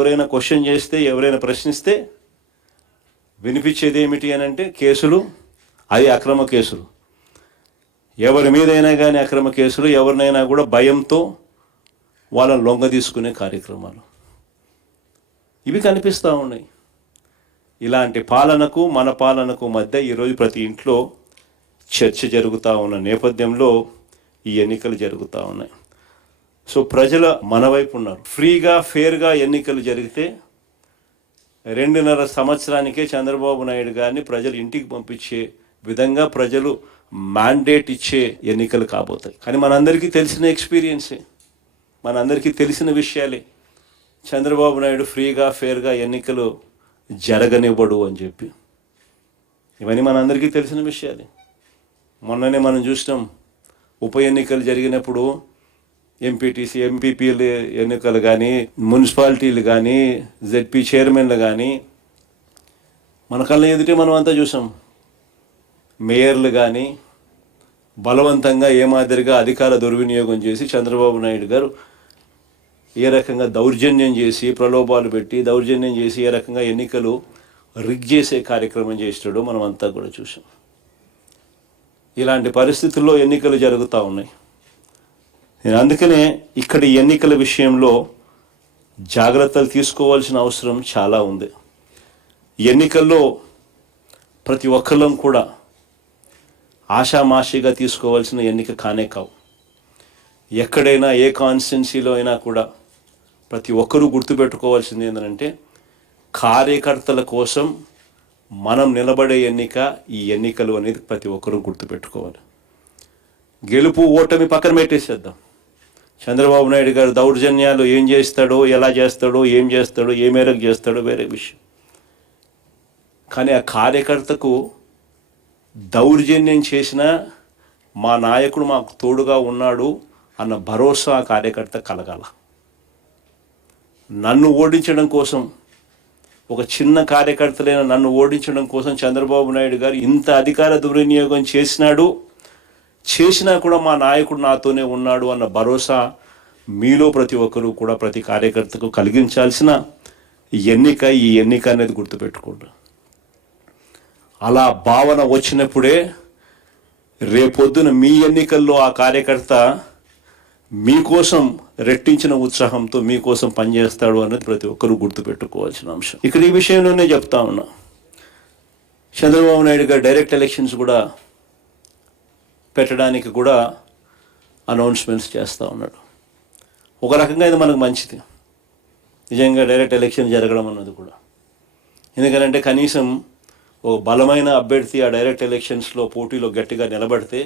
ఎవరైనా క్వశ్చన్ చేస్తే, ఎవరైనా ప్రశ్నిస్తే వినిపించేది ఏమిటి అని అంటే కేసులు, అది అక్రమ కేసులు. ఎవరి మీదైనా కానీ అక్రమ కేసులు, ఎవరినైనా కూడా భయంతో వాళ్ళని లొంగ తీసుకునే కార్యక్రమాలు ఇవి కనిపిస్తూ ఉన్నాయి. ఇలాంటి పాలనకు మన పాలనకు మధ్య ఈరోజు ప్రతి ఇంట్లో చర్చ జరుగుతూ ఉన్న నేపథ్యంలో ఈ ఎన్నికలు జరుగుతూ ఉన్నాయి. సో ప్రజల మన వైపు ఉన్నారు. ఫ్రీగా ఫేర్గా ఎన్నికలు జరిగితే 2.5 సంవత్సరానికే చంద్రబాబు నాయుడు గారిని ప్రజలు ఇంటికి పంపించే విధంగా ప్రజలు మ్యాండేట్ ఇచ్చే ఎన్నికలు కాబోతాయి. కానీ మనందరికీ తెలిసిన ఎక్స్పీరియన్సే, మనందరికీ తెలిసిన విషయాలే. చంద్రబాబు నాయుడు ఫ్రీగా ఫేర్గా ఎన్నికలు జరగనివ్వడు అని చెప్పి, ఇవన్నీ మనందరికీ తెలిసిన విషయాలే. మొన్ననే మనం చూసినాం, ఉప ఎన్నికలు జరిగినప్పుడు ఎంపీటీసీ, ఎంపీపీలు ఎన్నికలు కానీ, మున్సిపాలిటీలు కానీ, జెడ్పీ చైర్మన్లు కానీ మన కళ్ళ ఎదుటే మనం అంతా చూసాం. మేయర్లు కానీ బలవంతంగా ఏ మాదిరిగా అధికార దుర్వినియోగం చేసి చంద్రబాబు నాయుడు గారు ఏ రకంగా దౌర్జన్యం చేసి, ప్రలోభాలు పెట్టి దౌర్జన్యం చేసి ఏ రకంగా ఎన్నికలు రిగ్ చేసే కార్యక్రమం చేస్తాడో మనం అంతా కూడా చూసాం. ఇలాంటి పరిస్థితుల్లో ఎన్నికలు జరుగుతూ ఉన్నాయి. నేను అందుకనే ఇక్కడ ఎన్నికల విషయంలో జాగ్రత్తలు తీసుకోవాల్సిన అవసరం చాలా ఉంది. ఎన్నికల్లో ప్రతి ఒక్కళ్ళం కూడా ఆషామాషిగా తీసుకోవాల్సిన ఎన్నిక కానే కావు. ఎక్కడైనా ఏ కాన్స్టిట్యున్సీలో అయినా కూడా ప్రతి ఒక్కరూ గుర్తుపెట్టుకోవాల్సింది ఏంటంటే, కార్యకర్తల కోసం మనం నిలబడే ఎన్నిక ఈ ఎన్నికలు అనేది ప్రతి ఒక్కరూ గుర్తుపెట్టుకోవాలి. గెలుపు ఓటమి పక్కన పెట్టేసేద్దాం. చంద్రబాబు నాయుడు గారు దౌర్జన్యాలు ఏం చేస్తాడో, ఎలా చేస్తాడో, ఏం చేస్తాడో, ఏ మేరకు చేస్తాడో వేరే విషయం. కానీ ఆ కార్యకర్తకు దౌర్జన్యం చేసిన మా నాయకుడు మాకు తోడుగా ఉన్నాడు అన్న భరోసా ఆ కార్యకర్త కలగాల. నన్ను ఓడించడం కోసం, ఒక చిన్న కార్యకర్తలైన నన్ను ఓడించడం కోసం చంద్రబాబు నాయుడు గారు ఇంత అధికార దుర్వినియోగం చేసినా కూడా మా నాయకుడు నాతోనే ఉన్నాడు అన్న భరోసా మీలో ప్రతి ఒక్కరూ కూడా, ప్రతి కార్యకర్తకు కలిగించాల్సిన ఈ ఎన్నిక అనేది గుర్తుపెట్టుకోండి. అలా భావన వచ్చినప్పుడే రేపొద్దున మీ ఎన్నికల్లో ఆ కార్యకర్త మీకోసం రెట్టించిన ఉత్సాహంతో మీకోసం పనిచేస్తాడు అనేది ప్రతి ఒక్కరూ గుర్తుపెట్టుకోవాల్సిన అంశం. ఇక్కడ ఈ విషయంలోనే చెప్తా ఉన్నా, చంద్రబాబు నాయుడు గారు డైరెక్ట్ ఎలక్షన్స్ కూడా పెట్టడానికి కూడా అనౌన్స్మెంట్స్ చేస్తూ ఉన్నాడు. ఒక రకంగా ఇది మనకు మంచిది, నిజంగా డైరెక్ట్ ఎలక్షన్ జరగడం అన్నది కూడా. ఎందుకంటే కనీసం ఒక బలమైన అభ్యర్థి ఆ డైరెక్ట్ ఎలక్షన్స్లో పోటీలో గట్టిగా నిలబడితే